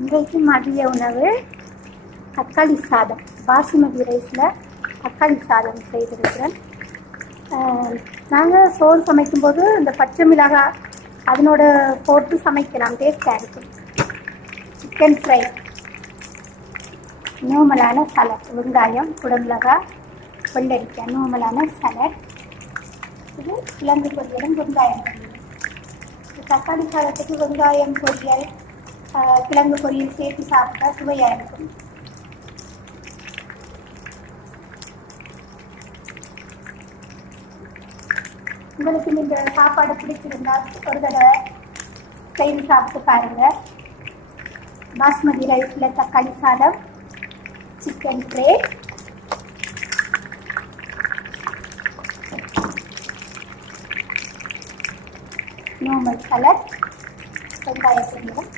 இன்றைக்கு மதிய உணவு தக்காளி சாதம், பாசுமதி ரைஸில் தக்காளி சாதம் செய்திருக்கிறேன். நாங்கள் சோறு சமைக்கும்போது இந்த பச்சை மிளகாய் அதனோட போட்டு சமைக்கலாம், டேஸ்டாக இருக்கும். சிக்கன் ஃப்ரை, நார்மலான சலட், வெங்காயம், குடமிளகாய், வெள்ளரிக்காய், நார்மலான சலட். இது கிழங்கு பொரியலும் வெங்காயம் பொரியலும். தக்காளி சாதத்துக்கு வெங்காயம் பொரியல், கிழங்கு பொரியல் சேர்த்து சாப்பிட்டா சுவையாக இருக்கும். உங்களுக்கு இந்த சாப்பாடு பிடிச்சிருந்தால் ஒரு தடவை செய்து சாப்பிட்டு பாருங்கள். பாஸ்மதி ரைஸில் தக்காளி சாதம், சிக்கன் ஃப்ரை, நார்மல் சலட், வெங்காய பொரியல்.